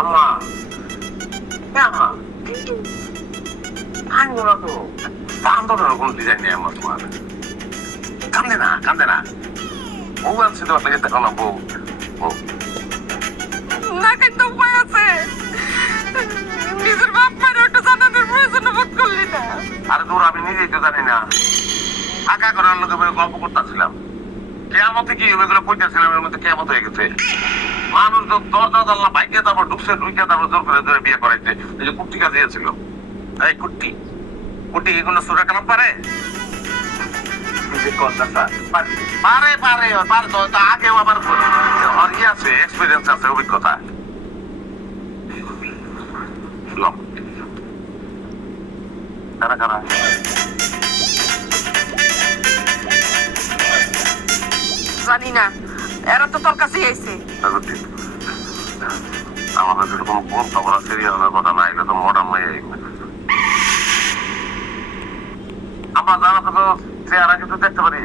আম্মা আম্মা কান্দো না তো, কান্দোটার কোন ডিজাইন নেই আমার তোমার। কান্দে না বউ আনছে তো আপনাকে দেখো না বউ বউ না কিন্তু উপায় আছে, নিজের বাপ মায়ের একটু জানানোর প্রয়োজন বোধ করলি না। আর দূর আমি নিজেই তো জানি না, আঁকা করার লোকে গল্প করতেছিলাম কেয়ামতে কি ওইগুলো কইতেছিলাম, এর মধ্যে কেয়ামত হয়ে গেছে। মানুষ দরজা জানলা বাইকে তারপর ঢুকছে, ঢুকে তারপর জোর করে ধরে বিয়ে করাইছে। এই যে কুট্টি কাজ দিয়েছিল, এই কুট্টি কুট্টি কি কোনো সুরা কালাম পারে? পারে পারে পারে তো আগেও আবার আছে, এক্সপিরিয়েন্স আছে, অভিজ্ঞতা। কারা কারা জানি না, এরা তো তোর কাছেই আইছে। আমার কাছে কোনো ফোন খবর আছে কথা না এলে তো মডার্ন হয়ে আমার জানা তো চেহারা কিন্তু দেখতে পারি।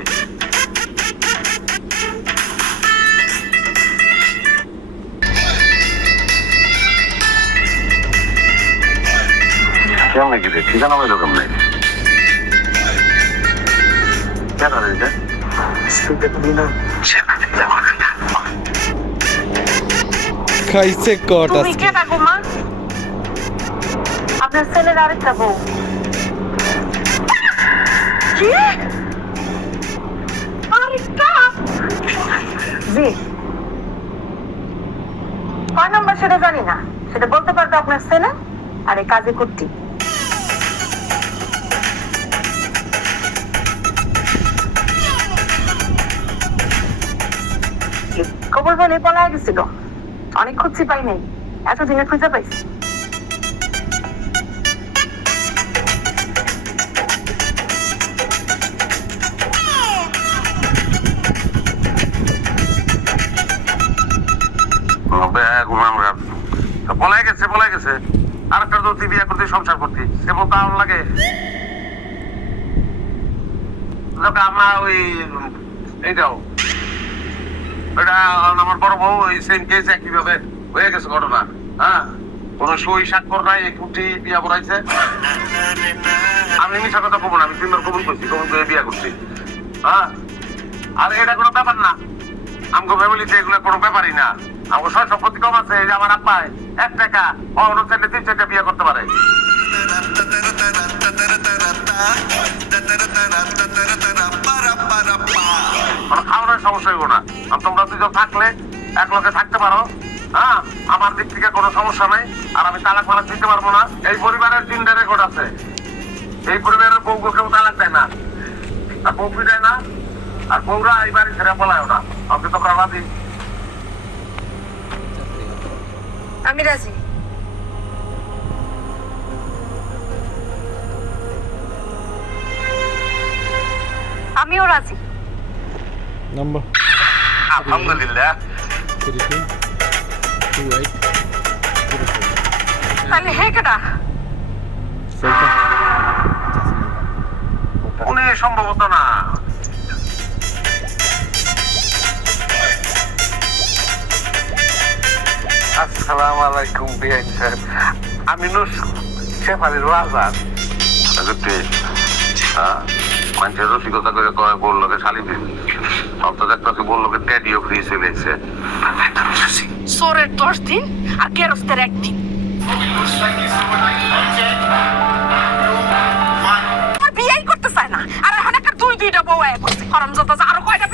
কেমন কি ঠিকানা পাইল কেমন খাইছে কট তুমি আজকে। কে থাকো মা? আপনার ছেলের আরেকটা বউ। কি? আরেকটা? জি। কয় নাম্বার সেটা জানি না, সেটা বলতে পারতো আপনার ছেলে আর এই কাজে কুট্টি। খবর বলে পলায় গেছিল, অনেক খুঁজছি পাই নাই, এতদিনে খুঁজে পাইছি। পলাই গেছে আর একটা যদি বিয়ে করতে সংসার করতে সে বলতে আমার লাগে আমার ওই এইটাও এটা আমার বড় বউ ওই সেম কেস একইভাবে হয়ে গেছে ঘটনা। হ্যাঁ, কোন সই স্বাক্ষর নাই, কুটি বিয়া করাইছে। আমি মিশা কথা কবো না, আমি 3 বার কবুল করছি, কবুল করে বিয়া করছি। হ্যাঁ, আর এটা কোনো ব্যাপার না, আমগো ফ্যামিলিতে এগুলো কোনো ব্যাপারই না। আমার সয় সম্পত্তি কম আছে, যে আমার আব্বাই 1 টাকা অন্য চাইলে 3-4টা বিয়ে করতে পারে। খাওয়ানোর সমস্যা হইব না, তোমরা দুজন থাকলে এক লগে থাকতে পারো। হ্যাঁ, আমার দিক থেকে কোনো সমস্যা নাই, আর আমি তালাক মালাক দিতে পারবো না। এই পরিবারের 3টা রেকর্ড আছে, এই পরিবারের বউকে কেউ তালাক দেয় না, আর বউকে দেয় না, আর বউরা এই বাড়ি ছেড়ে পলায়ও না। আমাকে তোমরা রাজি? আমি রাজি। আমিও রাজি। নাম্বার আলহামদুলিল্লাহ। 3228 তাহলে হে কেটা? উনি সম্ভবত না। আসসালামু আলাইকুম বিআইন সাহেব, আমি শেফালির রাজা। মানুষের রসিকতা করে কয় বললোকে শালি দিন, সব তো দেখতে বললোকে ট্যাডিও ফ্রি চলেছে। সোরের 10 দিন আর গেরস্তের 1 দিন। বিয়েই করতে চায় না, আর এখন একটা 2-2টা বউ আয়া করছে। হারামজাদা, আরো কয়টা